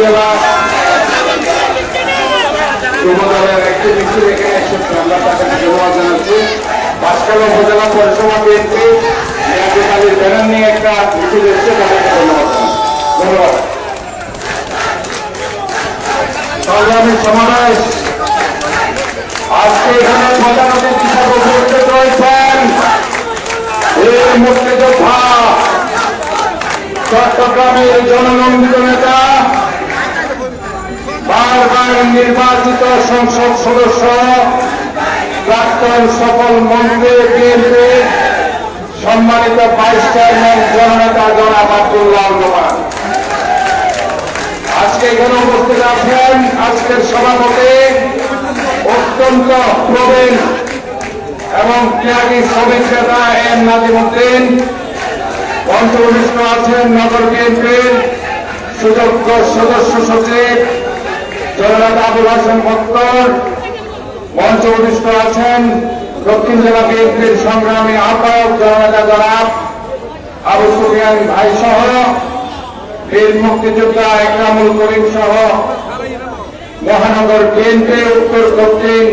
জেলা যুবদলের একটি মিছিল এখানে এসেছে, আমরা তাকে ধন্যবাদ জানাচ্ছি। বাঁশখালী উপজেলা পৌরসভা বিএনপি মেয়াদী ব্যানার নিয়ে একটা মিছিল এসেছে, তাদেরকে ধন্যবাদ জানাচ্ছি। ধন্যবাদ। সংগ্রামী সমাবেশ আজকে এখানে প্রধান অতিথি হিসেবে উপস্থিত রয়েছেন এই মুক্তিযোদ্ধা চট্টগ্রামের জননন্দিত নেতা, বারবার নির্বাচিত সংসদ সদস্য, প্রাক্তন সফল মন্ত্রী, বিএনপি সম্মানিত ভাইস চেয়ারম্যান জননেতা জনাব আব্দুল্লাহ নোমান। আজকে এখানে উপস্থিত আছেন আজকের সভাপতি অত্যন্ত প্রবীণ এবং ত্যাগী শ্রমিক নেতা এম নাজিমুদ্দিন। পঞ্চভূমিষ্ঠ আছেন নগর বিএনপির সুযোগ্য সদস্য সচিব জননেতা আবুল হাসান মুক্তর। পঞ্চভূমিষ্ঠ আছেন দক্ষিণ জেলা বিএনপির সংগ্রামী আহ্বায়ক জননেতা জনাব আবু সুফিয়ান ভাই সহ বীর মুক্তিযোদ্ধা একরামুল করিম সহ মহানগর বিএনপি উত্তর দক্ষিণ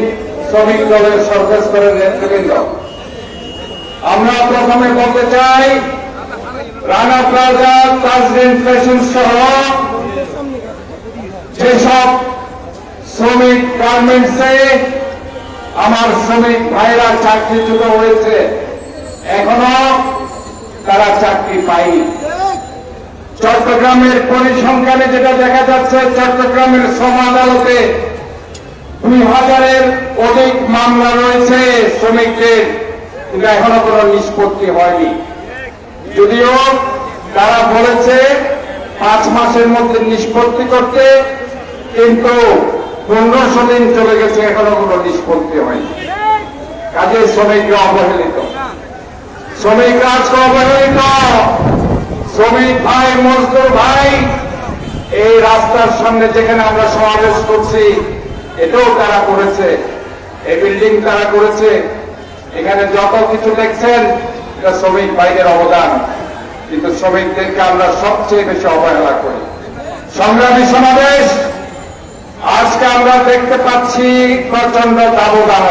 শ্রমিক দলের সর্বস্তরের নেতৃবৃন্দ। আমরা প্রথমে বলতে চাই, রানা প্লাজা, তাজরিন ফ্যাশন সহ যেসব শ্রমিক গার্মেন্টসে আমার শ্রমিক ভাইরা চাকরিচ্যুত হয়েছে, এখনো তারা চাকরি পায়নি। চট্টগ্রামের পরিসংখ্যানে যেটা দেখা যাচ্ছে, চট্টগ্রামের শ্রম আদালতে 2000-এর অধিক মামলা রয়েছে শ্রমিকদের, কিন্তু এখনো কোনো নিষ্পত্তি হয়নি। যদিও তারা বলেছে 5 মাসের মধ্যে নিষ্পত্তি করতে, কিন্তু 1500 দিন চলে গেছে, এখনো কোনো নিষ্পত্তি হয়নি। কাজে শ্রমিকরা অবহেলিত, শ্রমিকরা আজকে অবহেলিত। শ্রমিক ভাই, মজদুর ভাই এই রাস্তার সামনে যেখানে আমরা সমাবেশ করছি, এটাও তারা করেছে, এই বিল্ডিং তারা করেছে, এখানে যত কিছু দেখছেন এটা শ্রমিক ভাইদের অবদান, কিন্তু শ্রমিকদেরকে আমরা সবচেয়ে বেশি অবহেলা করি। সংগ্রামী সমাবেশ আজকে আমরা দেখতে পাচ্ছি প্রচন্ড দাবদাহ,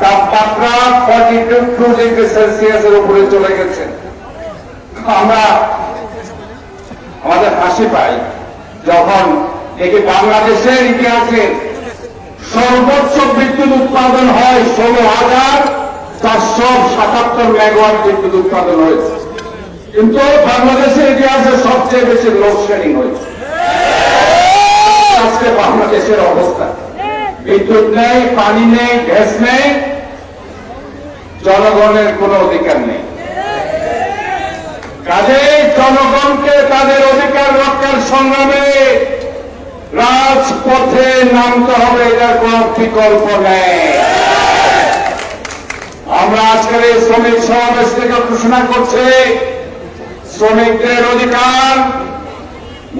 তাপমাত্রা 42 ডিগ্রি সেলসিয়াসের উপরে চলে গেছে। আমরা আমাদের হাসি পাই যখন দেখি বাংলাদেশের ইতিহাসে সর্বোচ্চ বিদ্যুৎ উৎপাদন হয় 16,477 মেগাওয়াট বিদ্যুৎ উৎপাদন হয়েছে, কিন্তু বাংলাদেশের ইতিহাসে সবচেয়ে বেশি লোডশেডিং হয়েছে। আজকে বাংলাদেশের অবস্থা, বিদ্যুৎ নেই, পানি নেই, গ্যাস নেই, জনগণের কোনো অধিকার নেই। কাজেই জনগণকে তাদের অধিকার রক্ষার সংগ্রামে রাজপথে নামতে হবে, এটার কোন বিকল্প নেই। আমরা আজকের এই শ্রমিক সমাবেশ থেকে ঘোষণা করছি, শ্রমিকদের অধিকার,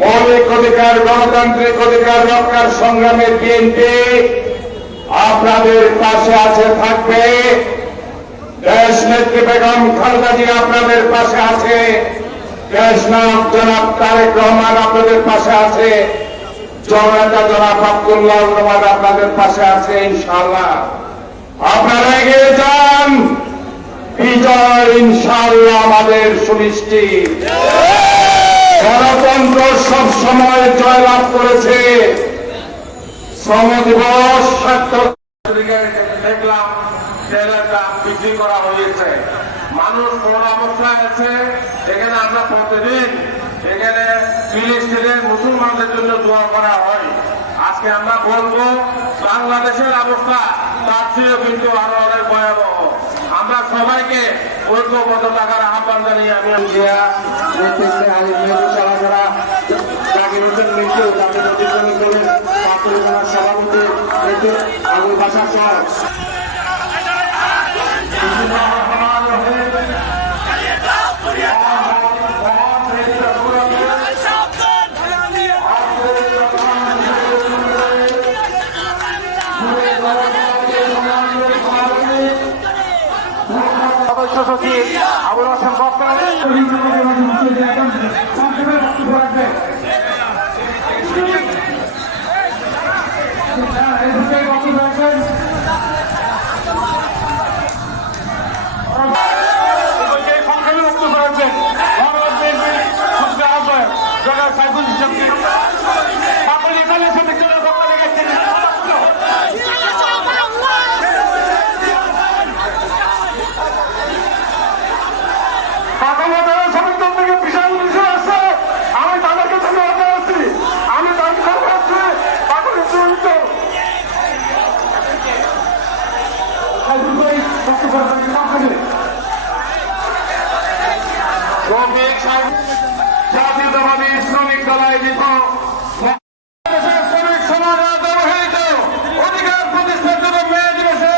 মৌলিক অধিকার, গণতান্ত্রিক অধিকার রক্ষার সংগ্রামে বিএনপি আপনাদের পাশে আছে, থাকবে। দেশ নেত্রী বেগম খালেদা জিয়া আপনাদের পাশে আছে, দেশ নায়ক জনাব তারেক রহমান আপনাদের পাশে আছে, জননেতা জনাব আব্দুল্লাহ নোমান আপনাদের পাশে আছে। ইনশাআল্লাহ আপনারা এগিয়ে যান, বিজয় ইনশাআল্লাহ আমাদের সুনিশ্চিত। গণতন্ত্র সব সময় জয়লাভ করেছে। শ্রম দিবস দেখলাম তেলের দাম বৃদ্ধি করা হয়েছে, মানুষ কোন অবস্থায় আছে। এখানে আমরা প্রতিদিন এখানে ফিলিস্তিনের মুসলমানদের জন্য দোয়া করা হয়। আজকে আমরা বলবো বাংলাদেশের অবস্থা তার চেয়েও কিন্তু আরো অনেক ভয়াবহ। আমরা সবাইকে ঐক্যবদ্ধ থাকার আহ্বান জানিয়ে আমি সভাপতি আবুল বাসার সহ সদস্য সচিব আবুল হাসান সাইফুল ইসলামকে সকল নেতাদের শ্রমিকদের পক্ষ থেকে শ্রমিকদের থেকে বিশাল বিষয় আসছে। আমি তাদেরকে ধন্যবাদ জানাচ্ছি। আমি তাদেরকে ধন্যবাদ জাতীয়তাবাদী শ্রমিক দল আয়োজিত শ্রমিক সমাজ ব্যবহৃত অধিকার প্রতিষ্ঠার জন্য মে দিবসে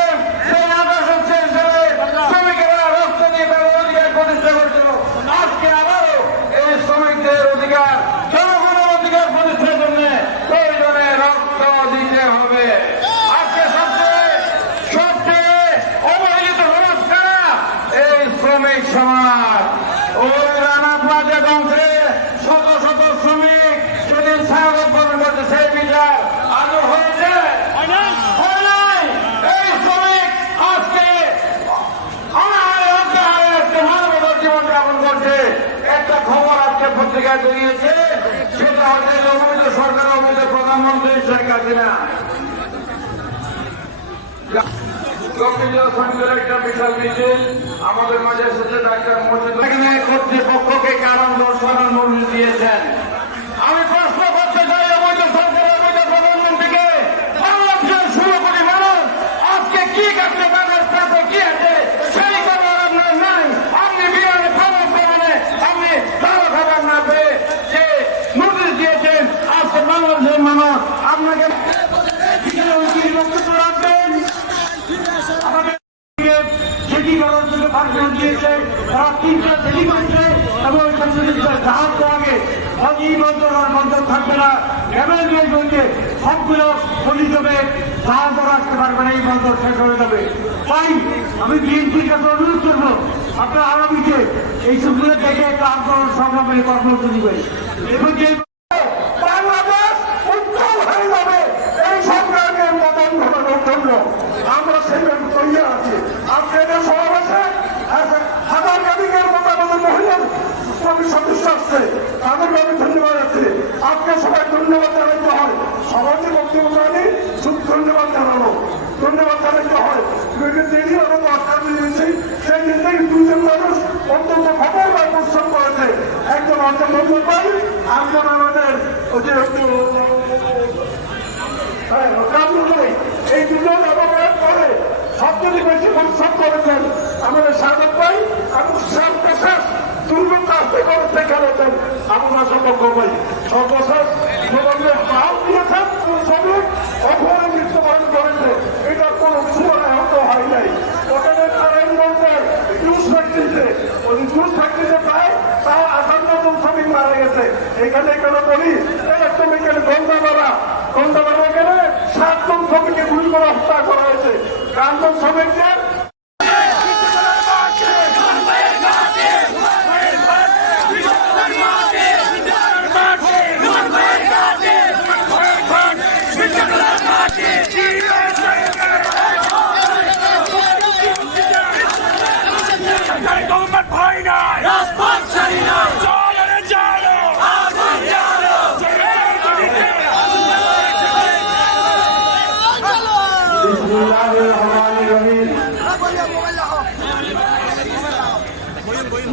সেই আদর্শ হিসেবে শ্রমিকেরা রক্ত দিয়ে তাদের অধিকার প্রতিষ্ঠা করেছিল। আজকে আবারও এই শ্রমিকদের অধিকার জনগণের অধিকার প্রতিষ্ঠার জন্য প্রয়োজনে রক্ত দিতে হবে। আজকে সবচেয়ে অবহেলিত সমাজ কারা? এই শ্রমিক সমাজ। ওই রানা প্লাজা ধ্বংসে শত শত শ্রমিক সেদিন স্বাগত পালন করছে, সেই বিচার আজও হয়েছে? এই শ্রমিক আজকে অনাহারে অত্যাহারে আজকে মানবতার জীবনযাপন করছে। একটা খবর আজকে পত্রিকায় বেরিয়েছে, সেটা হচ্ছে অবৈধ সরকার, অবৈধ প্রধানমন্ত্রী শেখ হাসিনা। একটা বিশাল মিছিল আমাদের মাঝে এসেছে। ডাক্তার মসজিদ এখানে কর্তৃপক্ষকে কারণ দর্শানোর নোটিশ দিয়েছেন। আমি প্রশ্ন করতে চাই, অবৈধ সরকার, অবৈধ প্রধানমন্ত্রীকে বাংলাদেশের 16 কোটি মানুষ আজকে কি কাটতে তাদের কাছে কি আছে সেই খবর আপনার নাই। আপনি বিমানে প্রমাণে আপনি কারো খবর না পেয়ে যে নোটিশ দিয়েছেন, আজকে বাংলাদেশের মানুষ আপনাকে বক্তব্য রাখবেন। আমাদের সেটি করার জন্য ভাষণ দিয়েছে, তারা 3টা সেটি করছে এবং জাহাজ আগে অজীব বন্দর আর বন্দর থাকবে না। গ্যামেলগঞ্জে সবগুলো খনি জমে জাহাজ রাখতে পারবে না, এই বন্দর শেষ হয়ে যাবে। তাই আমি বিএনপির কাছে অনুরোধ করবো, আপনার আগামীতে এই সবগুলো দেখে একটা আন্দোলন সংগ্রামের কর্মসূচি দিবেন এবং যে বাংলাদেশ উত্তম হয়ে যাবে এই সংগ্রামের মতন ঘটানোর জন্য আমরা সেইভাবে তৈরি আছি। আজকে এদের সমাবেশে হাজার গাড়ির মতো আমাদের মহিলা শ্রমিক সদস্য আসছে, তাদেরকে আমি ধন্যবাদ আছি। আজকে সবাই ধন্যবাদ জানাইতে হয়, সমাজে বক্তব্য জানি শুধু ধন্যবাদ জানানো, ধন্যবাদ জানাইতে হয়। দেরি হলো দরকার দিয়েছি, সেই দিন থেকে 2জন মানুষ অত্যন্ত খবর বা পরিশ্রম করেছে। একজন অর্জন মজুর পাই, একজন আমাদের এই 2জন অবকাশ করে সবচেয়ে বেশি পরিশ্রম করেছেন আমাদের স্বাগত পাই এবং সর্বশেষ দুর্গম কাজটি করতে খেলেছেন আমরা সতর্ক পাই। সর্বশেষ হাল দিয়েছেন শ্রমিক অপরে মৃত্যুবরণ করেছে, এটার কোনো সুর আহত হয় নাই। ওখানে নারায়ণগঞ্জের জুস ফ্যাক্টরিতে ওই জুস ফ্যাক্টরিতে প্রায় 58 জন শ্রমিক মারা গেছে। এখানে কেন বলি শ্রমিকের গন্ডামারা গেলে 7 জন শ্রমিককে গুলি করে হত্যা করা হয়েছে। কান্দন শ্রমিকদের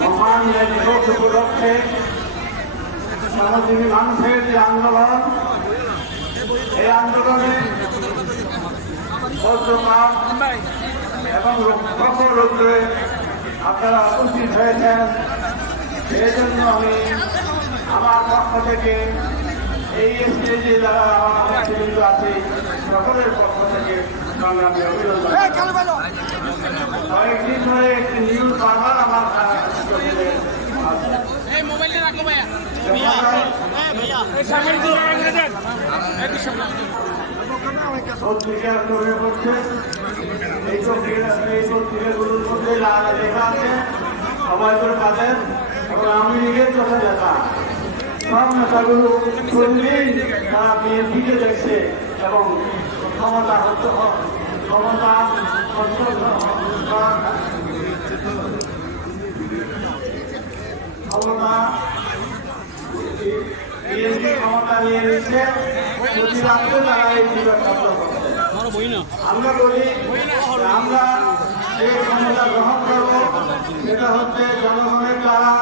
মহান দিবস উপলক্ষে শ্রমজীবী মানুষের যে আন্দোলন, এই আন্দোলনে বজ্রপাত এবং প্রখর রৌদ্রে আপনারা উপস্থিত হয়েছেন। এই জন্য আমি আমার পক্ষ থেকে এই স্টেজে যারা আমার নেতৃবৃন্দ আছে সকলের পক্ষ থেকে সংগ্রামী অভিনন্দন। কয়েকদিন ধরে একটি নিউজ বারবার আমার পত্রিকা তৈরি করছে, এই পত্রিকাগুলোর মধ্যে লেখা আছে সবাই করে তাদের এবং আওয়ামী লীগের কথা লেখা। সব নেতাগুলো প্রতিদিন তারা বিএনপিকে দেখছে এবং ক্ষমতা বিএনপি ক্ষমতা নিয়ে নিচ্ছে, প্রতি রাত্রে তারা এই বিবাদ শব্দ করছে। আমরা বলি আমরা যে ক্ষমতা গ্রহণ করবো সেটা হচ্ছে জনগণের দ্বারা,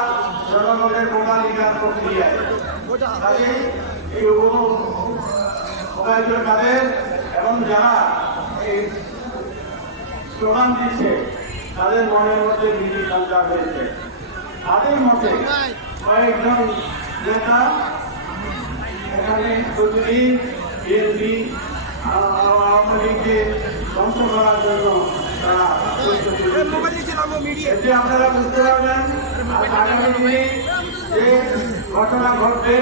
জনগণের ভোটাধিকার প্রক্রিয়ায়। কাজেই এই ওবায়দুল কাদের এবং যারা এই স্লোগান দিচ্ছে তাদের মনের মধ্যে ভীতি সঞ্চার হয়েছে। তাদের মতে কয়েকজন নেতা এখানে প্রতিদিন বিএনপি আওয়ামী লীগকে ধ্বংস করার জন্য তারা এতে আপনারা বুঝতে পারবেন আগামী দিনে যে ঘটনা ঘটবে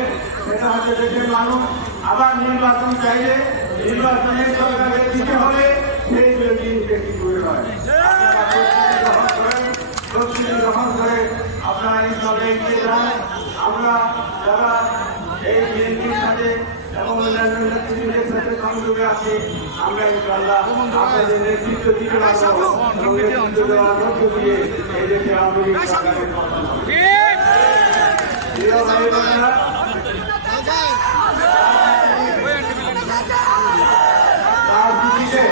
সেটা হচ্ছে দেশের মানুষ আবার নির্বাচন চাইলে নির্বাচনের সরকারের দিতে হবে, সেই জিনিসটা কি করে হয়। প্রস্তুতি গ্রহণ করে আপনারা এই দলে এগিয়ে যান। আমরা যারা এই বিএনপির সাথে এবং অন্যান্য নেতৃত্বের সাথে সংযোগে আছি, আমরা ইনশাআল্লাহ আপনাদের নেতৃত্ব দিতে পারবো এবং নেতৃত্ব দেওয়ার মধ্য দিয়ে এই দেশে আওয়ামী লীগ সরকারের পতন হবে। প্রিয় ভাই বোনেরা, রাজনীতিতে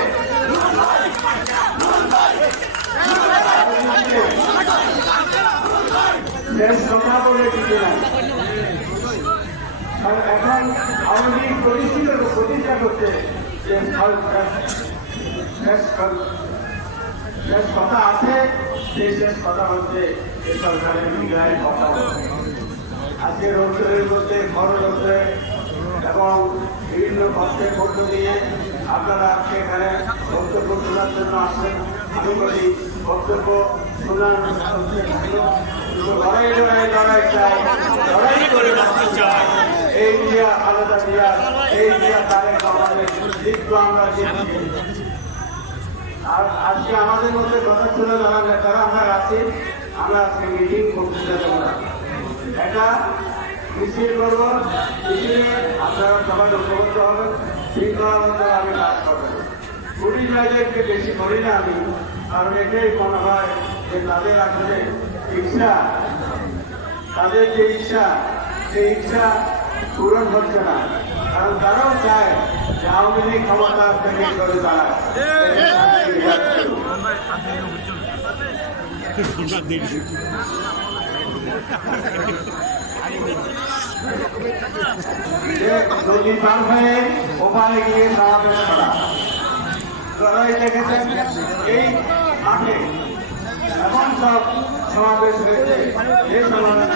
শেষ কথা বলে দিতে নাই। এখন আওয়ামী লীগ প্রতিষ্ঠা করছে যে শেষ কথা আছে, সেই শেষ কথা হচ্ছে এই সরকারের বিদায়ের কথা। আজকের অঞ্চলের মধ্যে খরচ হচ্ছে এবং বিভিন্ন কষ্টের মধ্য দিয়ে আপনারা আজকে এখানে বক্তব্য শোনার জন্য আসছেন। আমি বলি বক্তব্য শোনার লড়াই চাই, এই দিয়া আলাদা দিয়া, এই দিয়া তারেক আমাদের দিব্য আমরা দেখছি। আর আজকে আমাদের মধ্যে কথা শুনে যারা নেতারা আমরা আছি, আমরা আজকে মিটিং করতে যাবো না, একটা মিছিল করব। মিছিলে আপনারা সবাই ঐক্যবদ্ধ হবেন, শৃঙ্খলার মধ্যে আমি কাজ করবেন। পুলিশ ভাইদেরকে বেশি করি না আমি, কারণ এটাই মনে হয় যে তাদের আসলে ইচ্ছা, তাদের যে ইচ্ছা সেই ইচ্ছা পূরণ হচ্ছে না। কারণ তারাও চায় যে আওয়ামী লীগ ক্ষমতা থেকে করে দাঁড়ায়। নদী পার হয়ে ওপারে গিয়ে সমাবেশ করা, লড়াই দেখেছেন এই মাঠে এমন সব সমাবেশ হয়েছে যে সমাবেশ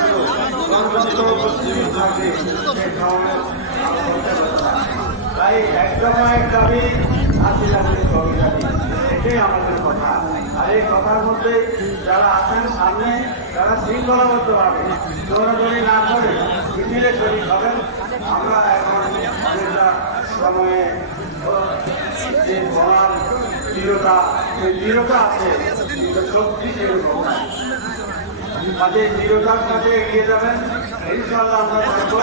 গণতন্ত্র উপস্থিতি থাকে, সে সমাবেশ তাই একদম এক দাবি আশি দাবি দাবি, এটাই আমাদের কথা। আর এই কথার মধ্যে যারা আছেন সামনে, তারা শৃঙ্খলাবদ্ধ ভাবে দৌড়াদৌড়ি না করে মিছিলে শরীর হবেন। আমরা এখন সময়ে যে বলার দৃঢ়তা, সেই দৃঢ়তা আছে কিন্তু শক্তি সেরকম নাই। তাদের দৃঢ়তার সাথে এগিয়ে যাবেন ইনশাআল্লাহ। আমরা থাকবো।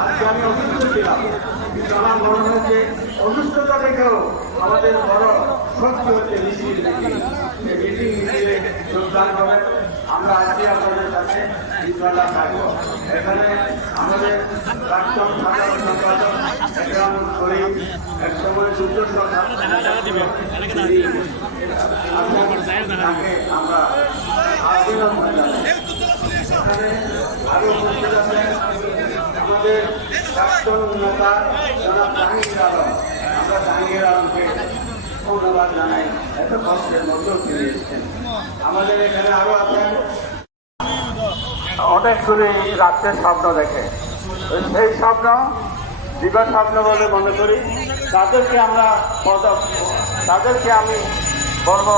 আজকে আমি অসুস্থ ছিলাম, কিন্তু আমার মনে হচ্ছে অসুস্থতা থেকেও আমাদের বড় শক্তি হচ্ছে মিছিল। সেই মিছিলে যোগদান করেন। আমরা আজকে আপনাদের কাছে ইনশাআল্লাহ থাকবো। এখানে আমাদের প্রাক্তন সাধারণ সম্পাদক এক সময় যুদ্ধ তাকে আমরা অভিনন্দন জানাই। আরো উপস্থিত আছেন আমাদের প্রাক্তন নেতা জনাব জাহাঙ্গীর আলম। আমরা জাহাঙ্গীর আলমকে ধন্যবাদ জানাই, এত কষ্টের মধ্যেও ফিরে এসেছেন। আমাদের এখানে আরো আছেন অনেক দূরে রাত্রের স্বপ্ন দেখে, সেই স্বপ্ন দিবার স্বপ্ন বলে মনে করি। তাদেরকে আমি বলবো